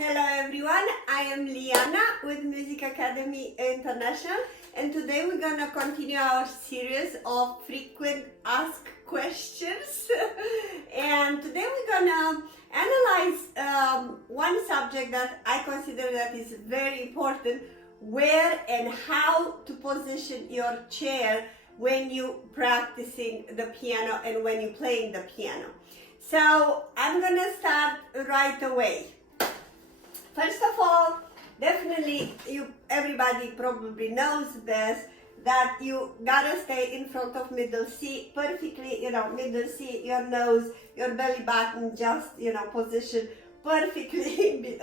Hello everyone, I am Liana with Music Academy International, and today we're gonna continue our series of frequent asked questions. And today we're gonna analyze one subject that I consider that is very important: where and how to position your chair when you practicing the piano and when you playing the piano. So I'm gonna start right away. First of all, definitely everybody probably knows this, that you gotta stay in front of middle C perfectly, middle C, your nose, your belly button just, position perfectly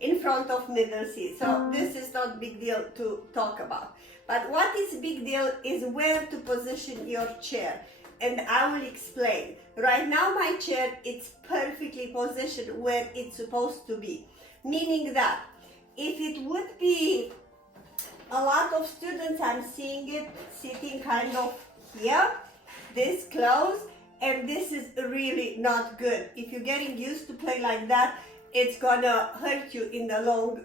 in front of middle C. So this is not big deal to talk about. But what is big deal is where to position your chair. And I will explain. Right now my chair, it's perfectly positioned where it's supposed to be. Meaning that if it would be a lot of students, I'm seeing it sitting kind of here, this close, and this is really not good. If you're getting used to play like that, it's gonna hurt you in the long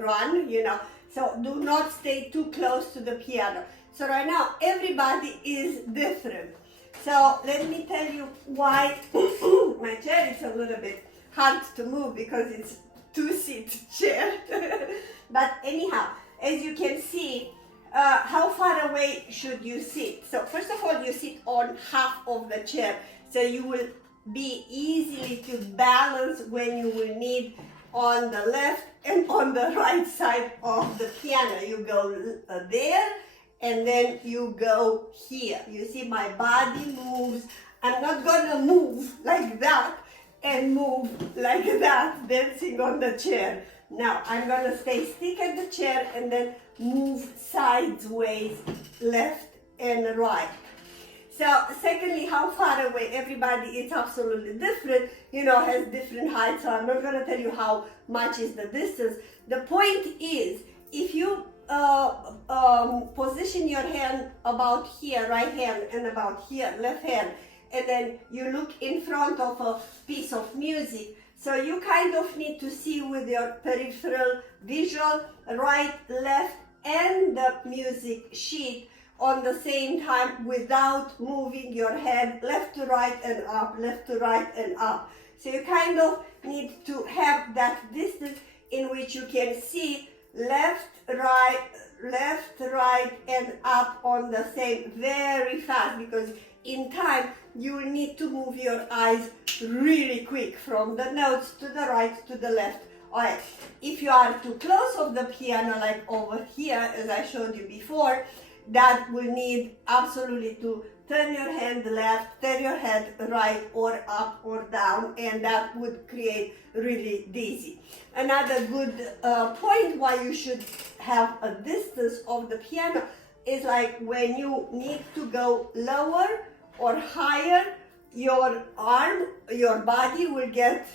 run, So do not stay too close to the piano. So right now everybody is different. So let me tell you why my chair is a little bit hard to move because it's two-seat chair. But anyhow, as you can see, how far away should you sit? So first of all, you sit on half of the chair, so you will be easily to balance when you will need on the left and on the right side of the piano. You go there and then you go here. You see my body moves. I'm not gonna move like that and move like that, dancing on the chair. Now I'm gonna stick at the chair and then move sideways, left and right. So secondly, how far away? Everybody is absolutely different, has different heights, so I'm not gonna tell you how much is the distance. The point is, if you position your hand about here, right hand, and about here, left hand, and then you look in front of a piece of music. So you kind of need to see with your peripheral visual, right, left, and the music sheet on the same time without moving your head left to right and up, left to right and up. So you kind of need to have that distance in which you can see left, right, and up on the same very fast, because in time you will need to move your eyes really quick from the notes to the right to the left. Alright, if you are too close of the piano, like over here as I showed you before, that will need absolutely to turn your hand left, turn your head right or up or down, and that would create really dizzy. Another good point why you should have a distance of the piano is like when you need to go lower or higher, your arm, your body will get,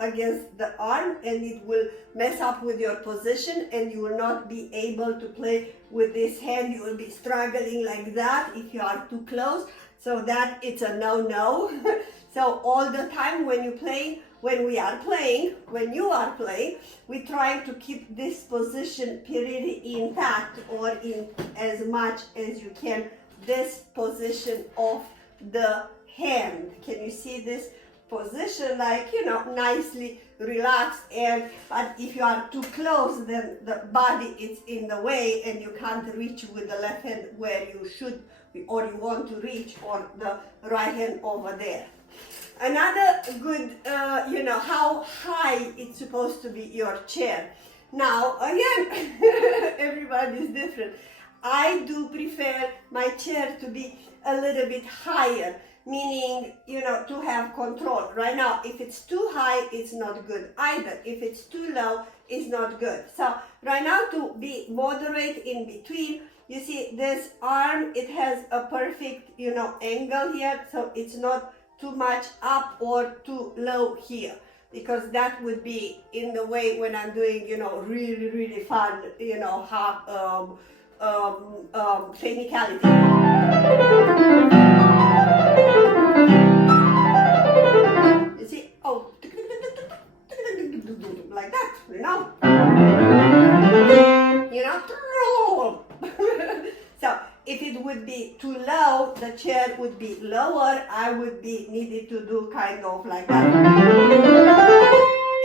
against the arm, and it will mess up with your position, and you will not be able to play with this hand. You will be struggling like that if you are too close. So that it's a no-no. So all the time when you are playing, we try to keep this position pretty intact, or in as much as you can, this position of the hand. Can you see this position, like, nicely relaxed? But if you are too close, then the body is in the way and you can't reach with the left hand where you should or you want to reach, or the right hand over there. Another good, how high it's supposed to be your chair. Now again, everybody's different. I do prefer my chair to be a little bit higher, meaning, to have control. Right now, if it's too high, it's not good either. If it's too low, it's not good. So right now, to be moderate in between, you see this arm, it has a perfect, angle here, so it's not too much up or too low here, because that would be in the way when I'm doing, really, really fun, technicality. You see, so the chair would be lower, I would be needed to do kind of like that.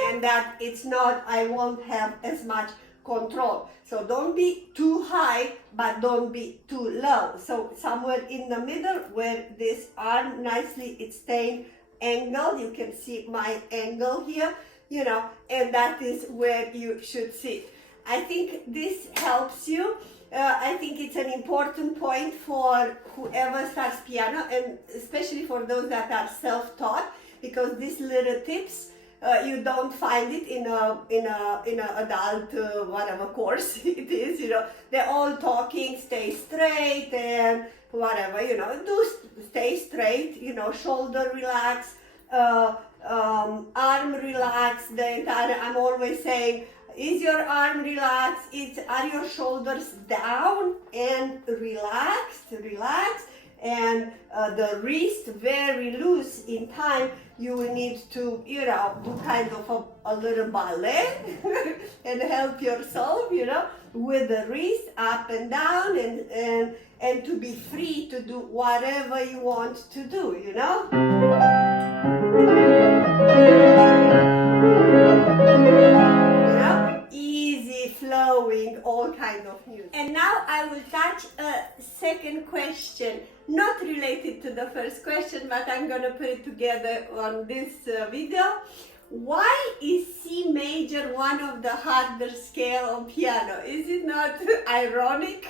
And that it's not, I won't have as much control. So don't be too high, but don't be too low. So somewhere in the middle where this arm nicely, it's staying angled. You can see my angle here, you know, and that is where you should sit. I think this helps you. I think it's an important point for whoever starts piano, and especially for those that are self-taught, because these little tips, you don't find it in a adult whatever course it is, you know. They're all talking, stay straight and whatever, you know, do stay straight, you know, shoulder relax, arm relax, the entire, I'm always saying, is your arm relaxed? Are your shoulders down and relaxed, and the wrist very loose. In time, you will need to, you know, do kind of a little ballet and help yourself, you know, with the wrist up and down, and to be free to do whatever you want to do, you know. Easy flowing, all kind of music. And now I will touch a second question, not related to the first question, but I'm gonna put it together on this video. Why is C major one of the harder scale on piano? Is it not ironic?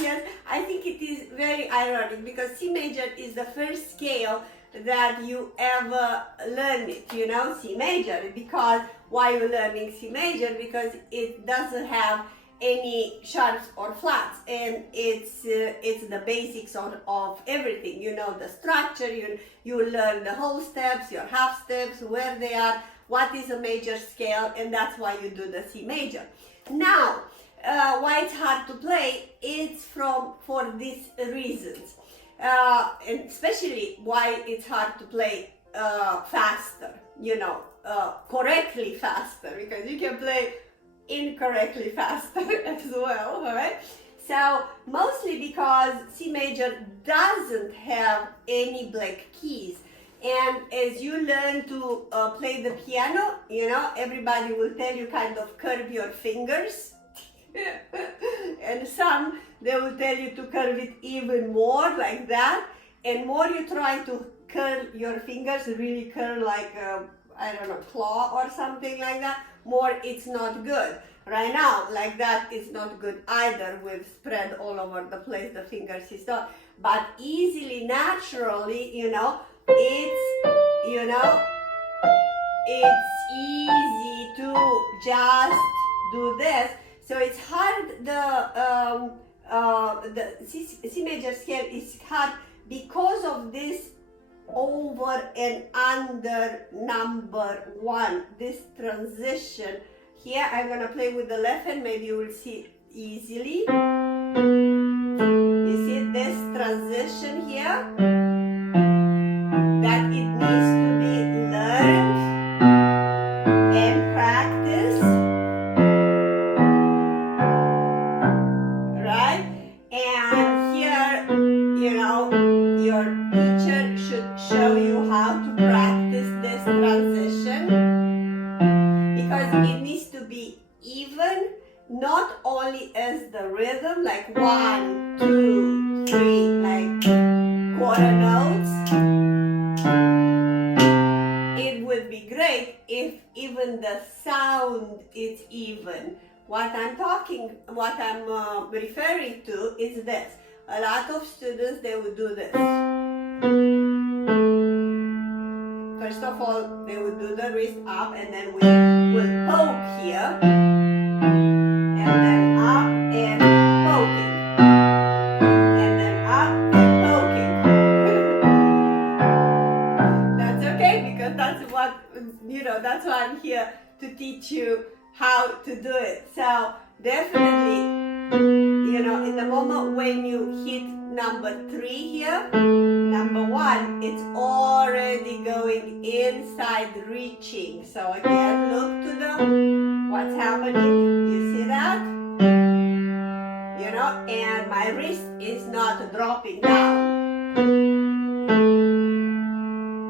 Yes, I think it is very ironic, because C major is the first scale that you ever learn it, you know, C major. Because why you're learning C major? Because it doesn't have any sharps or flats, and it's the basics of everything. You know the structure, you learn the whole steps, your half steps, where they are, what is a major scale, and that's why you do the C major. Now, why it's hard to play, it's for these reasons. And especially why it's hard to play faster, you know, correctly faster, because you can play incorrectly faster as well, alright? So mostly because C major doesn't have any black keys, and as you learn to play the piano, you know, everybody will tell you kind of curve your fingers. And some, they will tell you to curve it even more like that, and more you try to curl your fingers, really curl like I don't know, claw or something like that, more it's not good. Right now, like that is not good either, with spread all over the place, the fingers is not. But easily, naturally, you know, it's easy to just do this. So it's hard, the C major scale is hard because of this over and under number one, this transition. Here I'm gonna play with the left hand, maybe you will see easily. You see this transition here? That it needs to be learned and practiced. Right? And here, you know, your teacher should show you how to practice this transition, because it needs to be even, not only as the rhythm, like 1, 2, 3, like quarter notes. It would be great if even the sound is even. What I'm referring to is this. A lot of students, they would do this. First of all, they would do the wrist up, and then we will poke here, and then up and poking, and then up and poking. That's okay, because that's what, you know, that's why I'm here to teach you how to do it. So definitely, you know, in the moment when you hit number 3 here, number 1, it's already going inside, reaching. So again, look to the, what's happening. You see that? You know, know, and my wrist is not dropping down.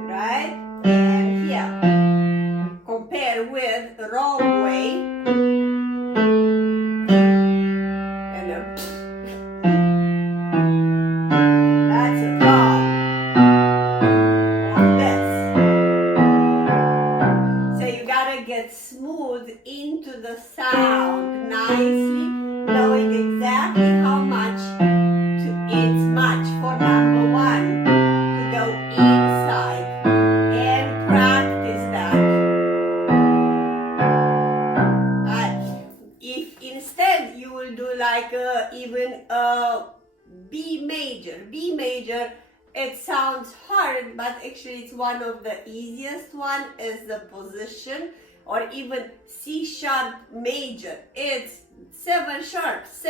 Right? And here, compare with the wrong way. And that's wrong of this. So you gotta get smooth into the sound nicely, knowing exactly how much it's much for number one to go inside, and practice that. If instead you will do like even a B major, it sounds hard, but actually it's one of the easiest one is the position. Or even C sharp major, it's 7 sharps,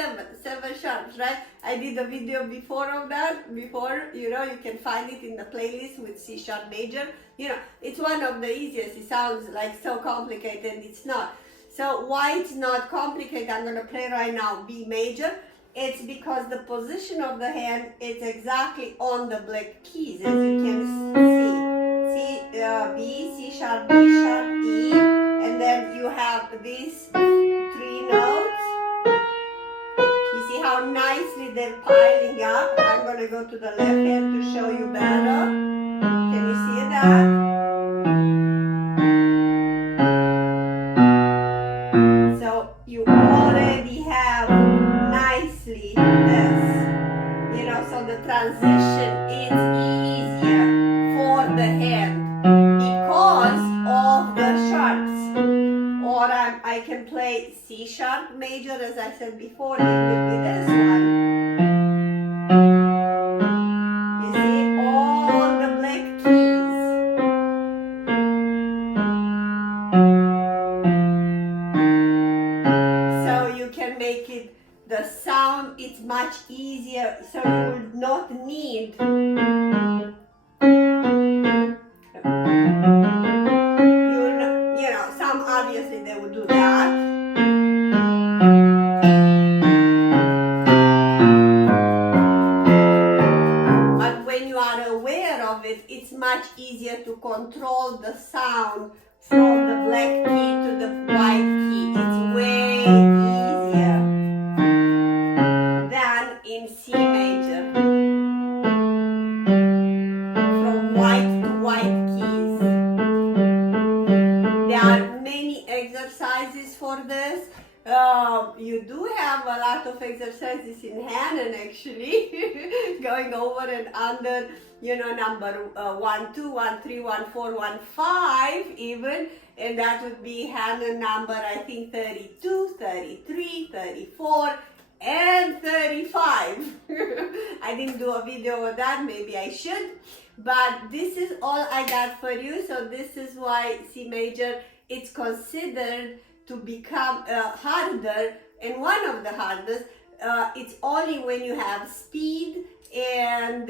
right? I did a video before of that, you know, you can find it in the playlist with C sharp major. You know, it's one of the easiest. It sounds like so complicated, it's not. So why it's not complicated, I'm gonna play right now B major. It's because the position of the hand is exactly on the black keys, as you can see. B, C sharp, B sharp, E, and then you have these 3 notes. You see how nicely they're piling up? I'm going to go to the left hand to show you better. Can you see that? So you already have nicely this. You know, so the transition is easier for the hand because of the sharps. Or I can play C sharp major, as I said before, it would be this one. You see, all the black keys. So you can make it, the sound, it's much easier, so you will not need obviously they would do that. But when you are aware of it, it's much easier to control the sound from the black key to the white key. It's way easier than in C major. From white to white keys. There are many exercises for this. You do have a lot of exercises in Hannon actually, going over and under, you know, number 1, 2, 1, 3, 1, 4, 1, 5 even, and that would be Hanon number, I think 32, 33, 34, and 35. I didn't do a video of that, maybe I should, but this is all I got for you. So this is why C major, it's considered to become harder, and one of the hardest. It's only when you have speed and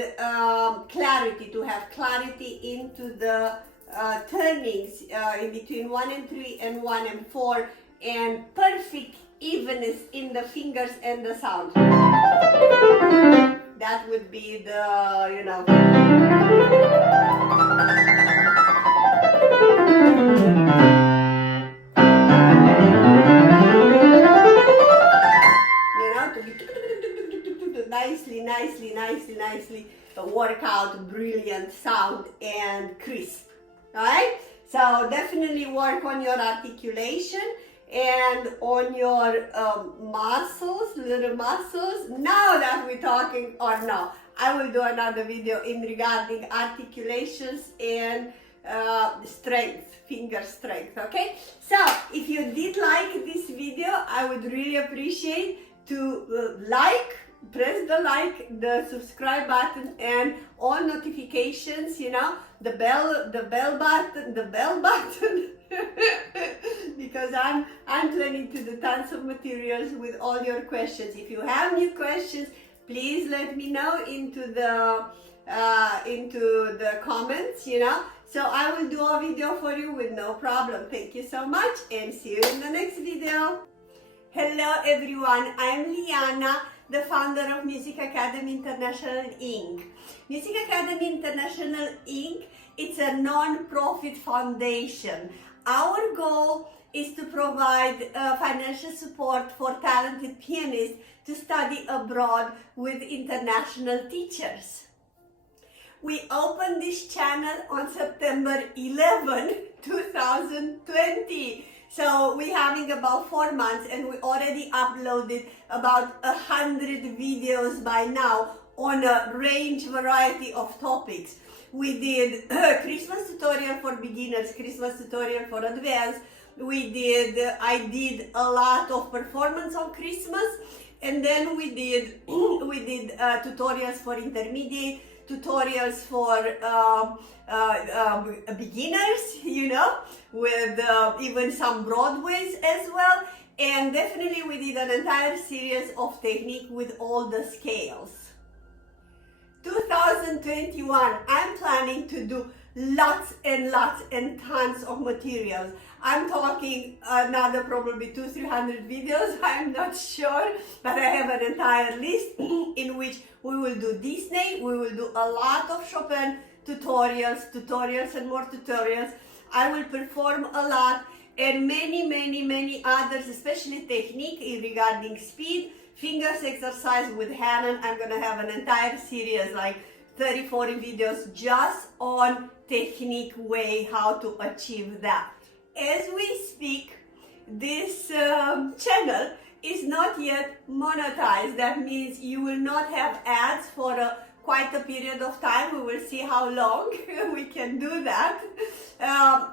clarity, to have clarity into the turnings in between 1 and 3 and 1 and 4, and perfect evenness in the fingers and the sound. That would be the, you know. Nicely work out brilliant sound and crisp. Alright? So definitely work on your articulation and on your muscles, little muscles. Now that we're talking, or no, I will do another video in regarding articulations and strength, finger strength, okay? So if you did like this video, I would really appreciate to press the like, the subscribe button, and all notifications, you know, the bell button, because I'm planning to do tons of materials with all your questions. If you have new questions, please let me know into the comments, you know, so I will do a video for you with no problem. Thank you so much, and see you in the next video. Hello everyone, I'm Liana. the founder of Music Academy International Inc. Music Academy International Inc. It's a non-profit foundation. Our goal is to provide financial support for talented pianists to study abroad with international teachers. We opened this channel on September 11, 2020. So we're having about 4 months and we already uploaded about 100 videos by now on a variety of topics. We did Christmas tutorial for beginners, Christmas tutorial for advanced. I did a lot of performance on Christmas, and then we did tutorials for intermediate, tutorials for beginners, you know, with even some Broadways as well. And definitely we did an entire series of technique with all the scales. 2021, I'm planning to do lots and tons of materials. I'm talking another probably 200-300 videos, I'm not sure, but I have an entire list in which we will do Disney, we will do a lot of Chopin tutorials and more tutorials. I will perform a lot, and many others, especially technique regarding speed, fingers exercise with Hannon. I'm gonna have an entire series, like 30-40 videos just on technique way, how to achieve that. As we speak, this channel is not yet monetized. That means you will not have ads for quite a period of time. We will see how long we can do that.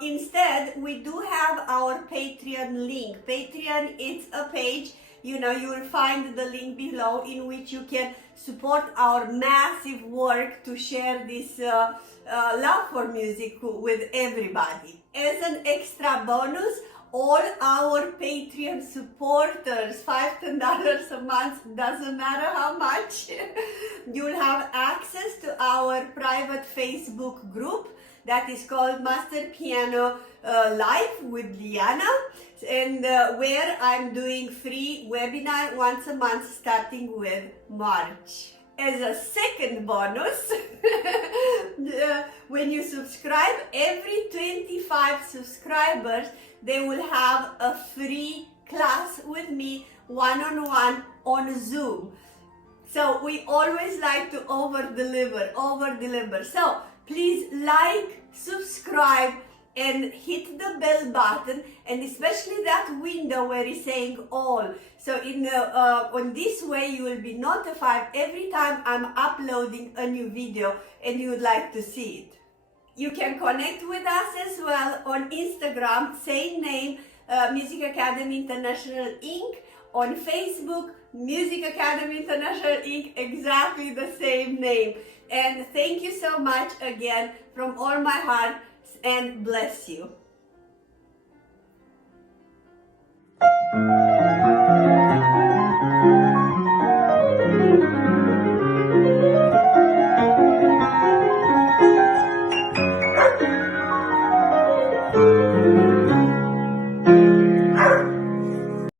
Instead, we do have our Patreon link. Patreon is a page, you know, you will find the link below in which you can support our massive work to share this love for music with everybody. As an extra bonus, all our Patreon supporters, $5-10 a month, doesn't matter how much, you'll have access to our private Facebook group that is called Master Piano Live with Liana, and where I'm doing free webinar once a month starting with March. As a second bonus, when you subscribe, every 25 subscribers, they will have a free class with me one-on-one on Zoom. So we always like to over-deliver. So please like, subscribe, and hit the bell button, and especially that window where it's saying all. So on this way you will be notified every time I'm uploading a new video and you would like to see it. You can connect with us as well on Instagram, same name, Music Academy International Inc. On Facebook, Music Academy International Inc., exactly the same name. And thank you so much again from all my heart, and bless you.